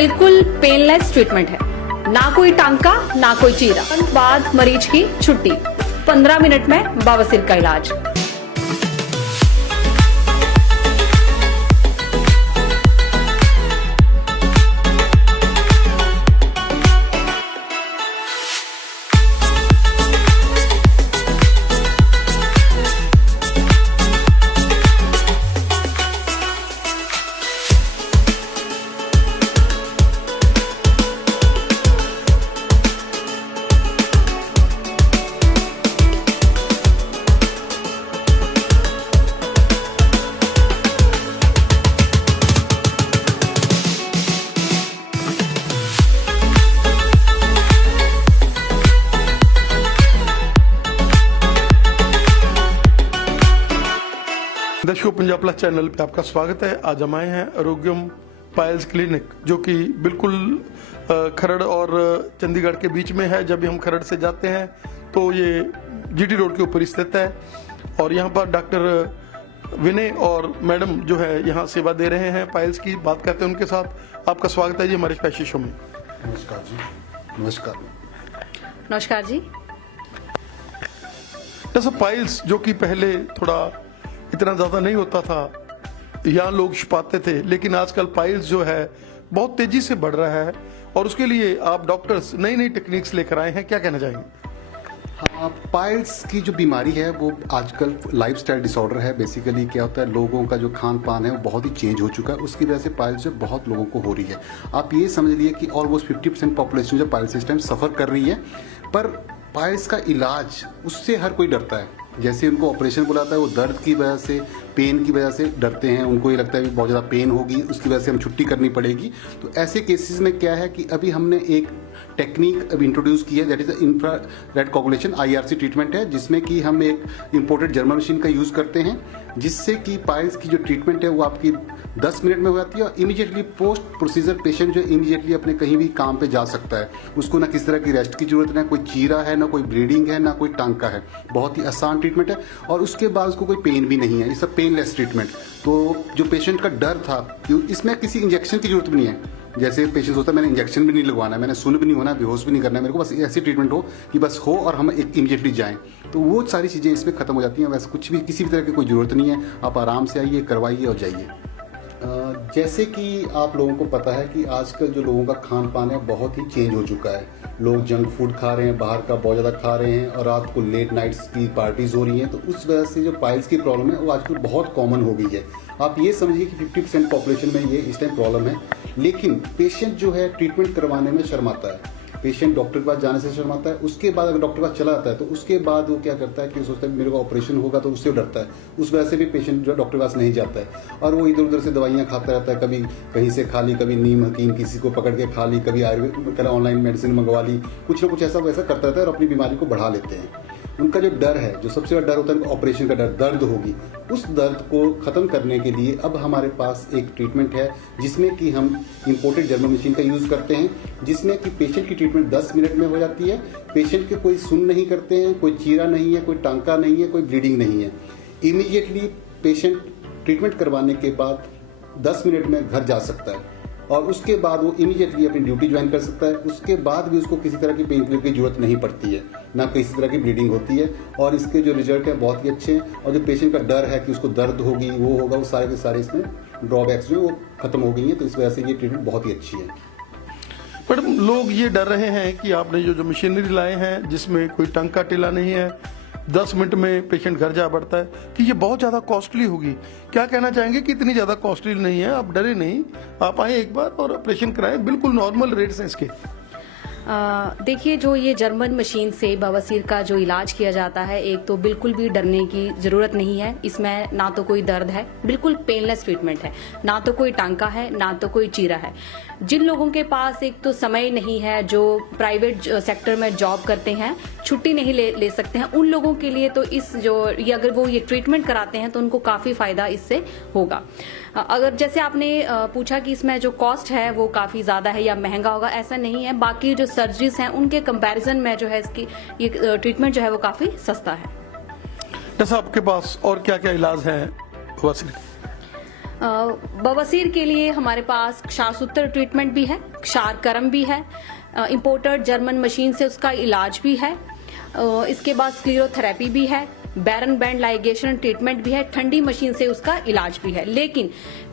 बिल्कुल painless treatment है, ना कोई टांका ना कोई चीरा। बाद मरीज की छुट्टी, 15 मिनट में बवासीर का इलाज। दर्शकों, पंजाब प्लस चैनल पे आपका स्वागत है। आज हम आए हैं आरोग्यम पायल्स क्लिनिक, जो कि बिल्कुल खरड़ और चंडीगढ़ के बीच में है। जब भी हम खरड़ से जाते हैं तो ये जीटी रोड के ऊपर स्थित है और यहाँ पर डॉक्टर विनय और मैडम जो है यहाँ सेवा दे रहे हैं। पायल्स की बात करते हैं उनके साथ। आपका स्वागत है जी हमारे स्पेशल शो में। नमस्कार जी। नमस्कार। नमस्कार जी। जैसे पायल्स जो कि पहले थोड़ा इतना ज्यादा नहीं होता था, यहाँ लोग छुपाते थे, लेकिन आजकल पाइल्स जो है बहुत तेजी से बढ़ रहा है और उसके लिए आप डॉक्टर्स नई नई टेक्निक्स लेकर आए हैं। क्या कहना चाहेंगे? हाँ, पाइल्स की जो बीमारी है वो आजकल लाइफस्टाइल डिसऑर्डर है। बेसिकली क्या होता है, लोगों का जो खान पान है वो बहुत ही चेंज हो चुका है। उसकी वजह से पाइल्स जो बहुत लोगों को हो रही है। आप ये समझ लीजिए कि ऑलमोस्ट 50% पॉपुलेशन जो पाइल्स इस टाइम सफ़र कर रही है। पर पाइल्स का इलाज, उससे हर कोई डरता है। जैसे उनको ऑपरेशन बुलाता है, वो दर्द की वजह से, पेन की वजह से डरते हैं। उनको ये लगता है कि बहुत ज़्यादा पेन होगी, उसकी वजह से हम छुट्टी करनी पड़ेगी। तो ऐसे केसेस में क्या है कि अभी हमने एक टेक्निक अभी इंट्रोड्यूस की है, that is infrared coagulation, IRC treatment है, जिसमें कि हम एक इंपोर्टेड जर्मन मशीन का यूज़ करते हैं, जिससे कि पाइल्स की जो ट्रीटमेंट है वो आपकी 10 मिनट में हो जाती है और इमीडिएटली पोस्ट प्रोसीजर पेशेंट जो इमीडिएटली अपने कहीं भी काम पे जा सकता है। उसको ना किस तरह की रेस्ट की जरूरत है, ना कोई चीरा है, ना कोई ब्लीडिंग है, ना कोई टांका है। बहुत ही आसान ट्रीटमेंट है और उसके बाद उसको कोई पेन भी नहीं है। ये सब पेनलेस ट्रीटमेंट। तो जो पेशेंट का डर था, इसमें किसी इंजेक्शन की जरूरत भी नहीं है। जैसे पेशेंट होता है मैंने इंजेक्शन भी नहीं लगवाना है, मैंने सुन भी नहीं होना, बेहोश भी नहीं करना है, मेरे को बस ऐसी ट्रीटमेंट हो कि बस हो और हम इमीडिएटली जाएं, तो वो सारी चीज़ें इसमें खत्म हो जाती हैं। वैसे कुछ भी, किसी भी तरह की कोई ज़रूरत नहीं है। आप आराम से आइए, करवाइए और जाइए। जैसे कि आप लोगों को पता है कि आजकल जो लोगों का खान पान है बहुत ही चेंज हो चुका है। लोग जंक फूड खा रहे हैं, बाहर का बहुत ज़्यादा खा रहे हैं और रात को लेट नाइट्स की पार्टीज़ हो रही हैं। तो उस वजह से जो पाइल्स की प्रॉब्लम है वो आजकल बहुत कॉमन हो गई है। आप ये समझिए कि 50% पॉपुलेशन में ये इस टाइम प्रॉब्लम है। लेकिन पेशेंट जो है ट्रीटमेंट करवाने में शर्माता है। पेशेंट डॉक्टर के पास जाने से शर्माता है। उसके बाद अगर डॉक्टर के पास चला जाता है तो उसके बाद वो क्या करता है कि सोचता है मेरे को ऑपरेशन होगा, तो उससे डरता है। उस वजह से भी पेशेंट जो डॉक्टर के पास नहीं जाता है और वो इधर उधर से दवाइयाँ खाता रहता है। कभी कहीं से खा ली, कभी नीम हकीम किसी को पकड़ के खा ली, कभी आयुर्वेद ऑनलाइन मेडिसिन मंगवा ली, कुछ ना कुछ ऐसा वैसा करता रहता है और अपनी बीमारी को बढ़ा लेते हैं। उनका जो डर है, जो सबसे बड़ा डर होता है ऑपरेशन का डर, दर्द होगी, उस दर्द को ख़त्म करने के लिए अब हमारे पास एक ट्रीटमेंट है जिसमें कि हम इंपोर्टेड जर्मन मशीन का यूज़ करते हैं, जिसमें कि पेशेंट की ट्रीटमेंट 10 मिनट में हो जाती है। पेशेंट के कोई सुन नहीं करते हैं, कोई चीरा नहीं है, कोई टांका नहीं है, कोई ब्लीडिंग नहीं है। इमीडिएटली पेशेंट ट्रीटमेंट करवाने के बाद 10 मिनट में घर जा सकता है और उसके बाद वो इमीडिएटली अपनी ड्यूटी ज्वाइन कर सकता है। उसके बाद भी उसको किसी तरह की पेन किलर की जरूरत नहीं पड़ती है, ना किसी तरह की ब्लीडिंग होती है और इसके जो रिजल्ट हैं बहुत ही अच्छे हैं। और जो पेशेंट का डर है कि उसको दर्द होगी, वो होगा, वो सारे के सारे इसमें ड्रॉबैक्स जो वो खत्म हो गई हैं। तो इस वजह से ये ट्रीटमेंट बहुत ही अच्छी है। मैडम, लोग ये डर रहे हैं कि आपने जो मशीनरी लाए हैं जिसमें कोई टंका टिला नहीं है, 10 मिनट में पेशेंट घर जा बढ़ता है, कि ये बहुत ज़्यादा कॉस्टली होगी। क्या कहना चाहेंगे कि इतनी ज़्यादा कॉस्टली नहीं है? आप डरे नहीं, आप आए एक बार और ऑपरेशन कराएं, बिल्कुल नॉर्मल रेट्स हैं इसके। देखिए, जो ये जर्मन मशीन से बवासीर का जो इलाज किया जाता है, एक तो बिल्कुल भी डरने की ज़रूरत नहीं है। इसमें ना तो कोई दर्द है, बिल्कुल पेनलेस ट्रीटमेंट है, ना तो कोई टांका है, ना तो कोई चीरा है। जिन लोगों के पास एक तो समय नहीं है, जो प्राइवेट सेक्टर में जॉब करते हैं, छुट्टी नहीं ले सकते हैं, उन लोगों के लिए तो ये अगर वो ये ट्रीटमेंट कराते हैं तो उनको काफ़ी फ़ायदा इससे होगा। अगर जैसे आपने पूछा कि इसमें जो कॉस्ट है वो काफ़ी ज़्यादा है या महंगा होगा, ऐसा नहीं है। बाकी जो सर्जरीज हैं उनके कंपैरिजन में जो है इसकी ये ट्रीटमेंट जो है वो काफ़ी सस्ता है। जैसा आपके पास और क्या क्या इलाज है बवासीर? बवासीर के लिए हमारे पास क्षारसूत्र ट्रीटमेंट भी है, क्षारकर्म भी है, इंपोर्टेड जर्मन मशीन से उसका इलाज भी है, इसके बाद स्क्लीरोथेरेपी भी है, बैरन बैंड लाइगेशन ट्रीटमेंट भी है, ठंडी मशीन से उसका इलाज भी है। लेकिन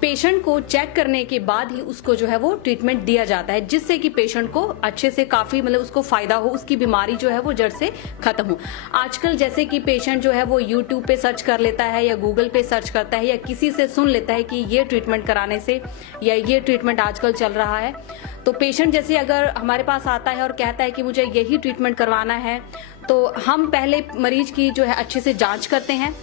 पेशेंट को चेक करने के बाद ही उसको जो है वो ट्रीटमेंट दिया जाता है, जिससे कि पेशेंट को अच्छे से काफी मतलब उसको फायदा हो, उसकी बीमारी जो है वो जड़ से खत्म हो। आजकल जैसे कि पेशेंट जो है वो यूट्यूब पे सर्च कर लेता है या गूगल पे सर्च करता है या किसी से सुन लेता है कि ये ट्रीटमेंट कराने से या ये ट्रीटमेंट आजकल चल रहा है, तो पेशेंट जैसे अगर हमारे पास आता है और कहता है कि मुझे यही ट्रीटमेंट करवाना है, तो हम पहले मरीज की जो है अच्छे से जांच करते हैं।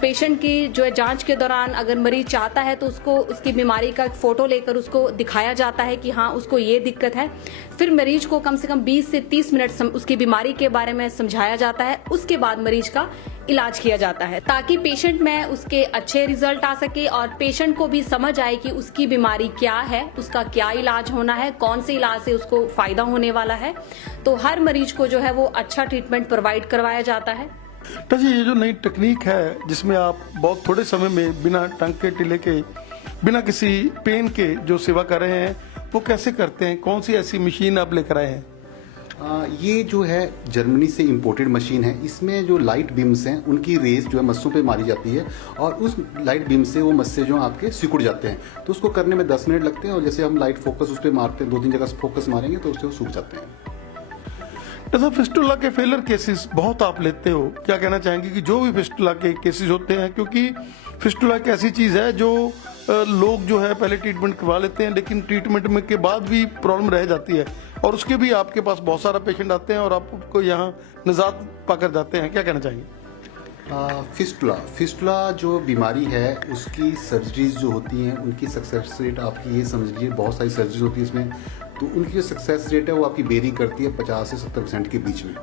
पेशेंट की जो है जांच के दौरान अगर मरीज चाहता है तो उसको उसकी बीमारी का फोटो लेकर उसको दिखाया जाता है कि हाँ उसको ये दिक्कत है। फिर मरीज को कम से कम 20 से 30 मिनट उसकी बीमारी के बारे में समझाया जाता है। उसके बाद मरीज का इलाज किया जाता है ताकि पेशेंट में उसके अच्छे रिजल्ट आ सके और पेशेंट को भी समझ आए कि उसकी बीमारी क्या है, उसका क्या इलाज होना है, कौन से इलाज से उसको फायदा होने वाला है। तो हर मरीज को जो है वो अच्छा ट्रीटमेंट प्रोवाइड करवाया जाता है। तो जी ये जो नई टेक्निक है जिसमें आप बहुत थोड़े समय में बिना टंग के टिले के, बिना किसी पेन के जो सेवा कर रहे हैं, वो कैसे करते हैं? कौन सी ऐसी मशीन आप लेकर आए हैं? ये जो है जर्मनी से इंपोर्टेड मशीन है। इसमें जो लाइट बीम्स हैं उनकी रेस जो है मस्सों पे मारी जाती है और उस लाइट बीम से वो मस्से जो आपके सिकुड़ जाते हैं। तो उसको करने में 10 मिनट लगते हैं और जैसे हम लाइट फोकस उस पर मारते हैं, 2-3 जगह फोकस मारेंगे तो उससे वो सूख जाते हैं। ऐसा फिस्टुला के फेलर केसेस बहुत आप लेते हो, क्या कहना चाहेंगे कि जो भी फिस्टुला के केसेस होते हैं, क्योंकि फिस्टुला एक ऐसी चीज है जो लोग जो है पहले ट्रीटमेंट करवा लेते हैं लेकिन ट्रीटमेंट में के बाद भी प्रॉब्लम रह जाती है और उसके भी आपके पास बहुत सारा पेशेंट आते हैं और आपको यहाँ निजात पाकर जाते हैं, क्या कहना चाहेंगे? फिस्टुला जो बीमारी है उसकी सर्जरीज जो होती हैं उनकी सक्सेस रेट आपकी ये समझ लीजिए, बहुत सारी सर्जरीज होती है इसमें, तो उनकी जो सक्सेस रेट है वो आपकी वेरी करती है 50 से 70% के बीच में।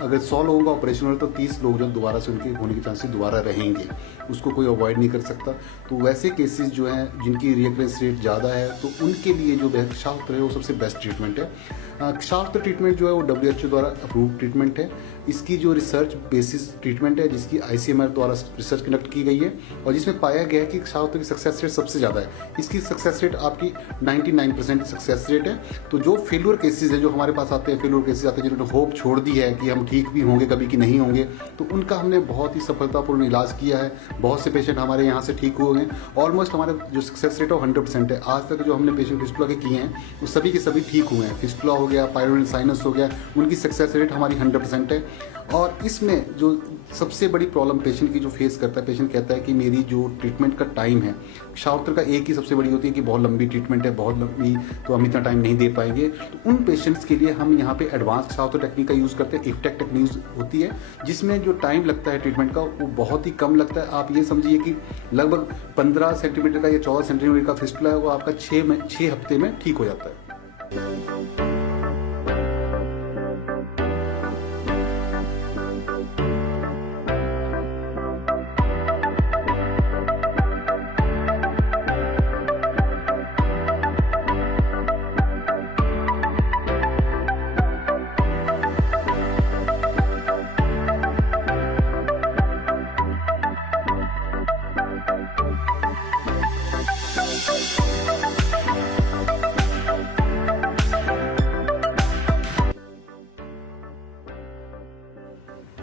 अगर 100 लोगों का ऑपरेशन हो तो 30 लोग जो दोबारा से उनके होने के चांसेस दोबारा रहेंगे, उसको कोई अवॉइड नहीं कर सकता। तो वैसे केसेस जो हैं जिनकी रिकरेंस रेट ज़्यादा है तो उनके लिए जो क्षारसूत्र है वो सबसे बेस्ट ट्रीटमेंट है। क्षारसूत्र ट्रीटमेंट जो है वो WHO द्वारा अप्रूव ट्रीटमेंट है। इसकी जो रिसर्च बेसिस ट्रीटमेंट है जिसकी ICMR द्वारा रिसर्च कंडक्ट की गई है और जिसमें पाया गया है कि क्षारसूत्र की सक्सेस रेट सबसे ज़्यादा है। इसकी सक्सेस रेट आपकी 99% सक्सेस रेट है। तो जो फेल्योर केसेस है जो हमारे पास आते हैं, फेल्योर केसेस आते हैं जिन्होंने होप छोड़ दी है कि हम ठीक भी होंगे कभी कि नहीं होंगे, तो उनका हमने बहुत ही सफलतापूर्ण इलाज किया है। बहुत से पेशेंट हमारे यहाँ से ठीक हुए हैं। ऑलमोस्ट हमारा जो सक्सेस रेट है वो 100% है। आज तक जो हमने पेशेंट फिस्टुला के किए हैं वो सभी के सभी ठीक हुए हैं। फिस्टुला हो गया, पायरोनियल साइनस हो गया, उनकी सक्सेस रेट हमारी 100% है। और इसमें जो सबसे बड़ी प्रॉब्लम पेशेंट की जो फेस करता है, पेशेंट कहता है कि मेरी जो ट्रीटमेंट का टाइम है, क्षारसूत्र का एक ही सबसे बड़ी होती है कि बहुत लंबी ट्रीटमेंट है, बहुत लंबी, तो हम इतना टाइम नहीं दे पाएंगे। तो उन पेशेंट्स के लिए हम यहाँ पे एडवांस क्षारसूत्र टेक्निक का यूज़ करते हैं। इफ्टेक टेक्निक होती है जिसमें जो टाइम लगता है ट्रीटमेंट का वो बहुत ही कम लगता है। आप ये समझिए कि लगभग 15 सेंटीमीटर का या 14 सेंटीमीटर का फिस्टुला है वो आपका 6 हफ्ते में ठीक हो जाता है।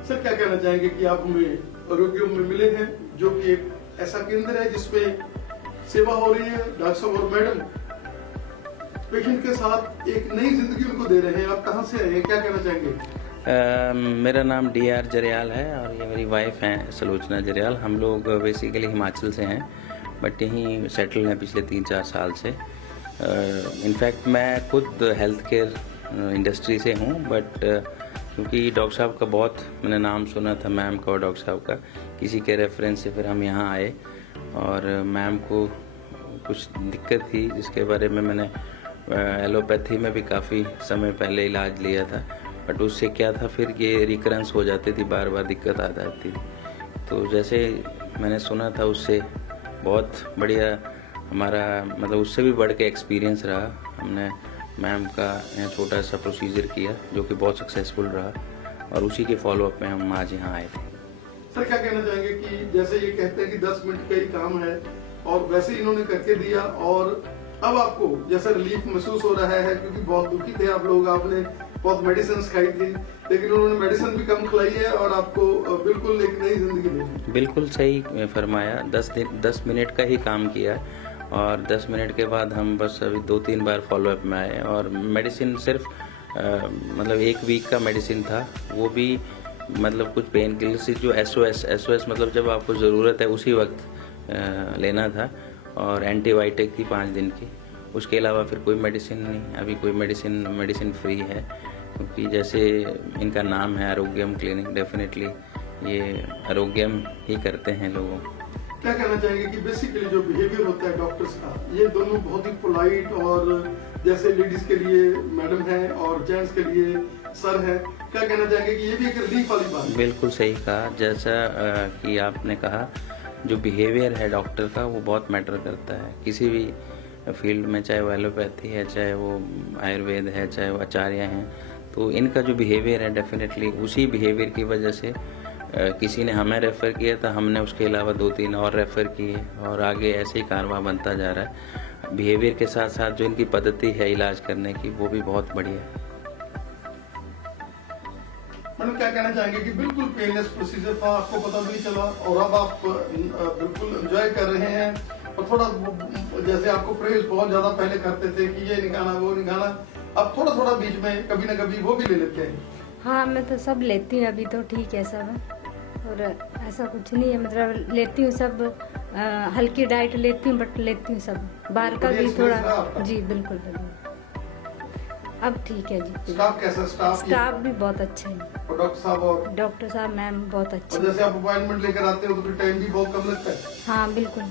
सर क्या कहना चाहेंगे कि आप हमें आरोग्यम में मिले हैं जो कि एक ऐसा केंद्र है जिसमें सेवा हो रही है, डॉक्टर साहब और मैडम पेशेंट के साथ एक नई जिंदगी उनको दे रहे हैं। आप कहाँ से आए हैं, क्या कहना चाहेंगे? मेरा नाम DR जरियाल है और ये मेरी वाइफ हैं सलोचना जरियाल। हम लोग बेसिकली हिमाचल से हैं बट यहीं सेटल हैं पिछले 3-4 साल से। इनफैक्ट मैं खुद हेल्थ केयर इंडस्ट्री से हूँ बट क्योंकि डॉक्टर साहब का बहुत मैंने नाम सुना था, मैम का और डॉक्टर साहब का, किसी के रेफरेंस से फिर हम यहाँ आए और मैम को कुछ दिक्कत थी जिसके बारे में मैंने एलोपैथी में भी काफ़ी समय पहले इलाज लिया था बट उससे क्या था फिर ये रिकरेंस हो जाती थी, बार बार दिक्कत आ जाती थी। तो जैसे मैंने सुना था उससे बहुत बढ़िया हमारा मतलब उससे भी बढ़ के एक्सपीरियंस रहा। हमने मैम का यहाँ छोटा सा प्रोसीजर किया जो कि बहुत सक्सेसफुल रहा और उसी के फॉलोअप में हम आज यहाँ आए थे। सर क्या कहना चाहेंगे कि जैसे ये कहते हैं कि 10 मिनट का ही काम है और वैसे इन्होंने करके दिया। और अब आपको जैसा रिलीफ महसूस हो रहा है, क्योंकि बहुत दुखी थे आप लोग, आपने बहुत मेडिसिन खाई थी, लेकिन उन्होंने मेडिसिन भी कम खिलाई है और आपको बिल्कुल एक नई जिंदगी दी। बिल्कुल सही फरमाया। 10 मिनट का ही काम किया और 10 मिनट के बाद हम बस अभी 2-3 बार फॉलोअप में आए। और मेडिसिन सिर्फ मतलब 1 वीक का मेडिसिन था, वो भी मतलब कुछ पेन किलर से जो एसओएस मतलब जब आपको ज़रूरत है उसी वक्त लेना था, और एंटीबायोटिक थी 5 दिन की। उसके अलावा फिर कोई मेडिसिन नहीं। अभी कोई मेडिसिन फ्री है, क्योंकि जैसे इनका नाम है आरोग्यम क्लिनिक, डेफिनेटली ये आरोग्यम ही करते हैं लोगों। क्या कहना चाहेंगे कि बेसिकली जो बिहेवियर होता है डॉक्टर्स का, ये दोनों बहुत ही पोलाइट, और जैसे लेडीज के लिए मैडम है और जेंट्स के लिए सर है, क्या कहना चाहेंगे कि ये भी एक रिलीफ वाली बात है? बिल्कुल सही कहा। जैसा कि आपने कहा, जो बिहेवियर है डॉक्टर का वो बहुत मैटर करता है किसी भी फील्ड में, चाहे वो एलोपैथी है, चाहे वो आयुर्वेद है, चाहे वो आचार्य हैं। तो इनका जो बिहेवियर है डेफिनेटली उसी बिहेवियर की वजह से किसी ने हमें रेफ़र किया था, हमने उसके अलावा 2-3 और रेफ़र किए, और आगे ऐसे ही कारवां बनता जा रहा है। बिहेवियर के साथ साथ जो इनकी पद्धति है इलाज करने की, वो भी बहुत बढ़िया है। मैडम क्या कहना चाहेंगे कि बिल्कुल पेनलेस प्रोसीजर था, आपको पता भी नहीं चला, और अब आप बिल्कुल एंजॉय कर रहे हैं। और थोड़ा जैसे आपको प्रेस बहुत ज्यादा पहले करते थे कि ये निकाला वो निकाला, अब थोड़ा थोड़ा बीच में कभी ना कभी वो भी ले लेते हैं। हाँ, मैं तो सब लेती हूँ, अभी तो ठीक है सब, और ऐसा कुछ नहीं है, मतलब लेती हूँ सब, हल्की डाइट लेती हूँ, बट लेती हूँ सब। बाहर का भी थोड़ा, जी बिल्कुल बिल्कुल, अब ठीक है जी। स्टाफ कैसा? स्टाफ भी बहुत अच्छे हैं, और डॉक्टर साहब मैम बहुत अच्छे। और जैसे आप अपॉइंटमेंट लेकर आते हो तो फिर टाइम भी बहुत कम लगता है? हाँ बिल्कुल।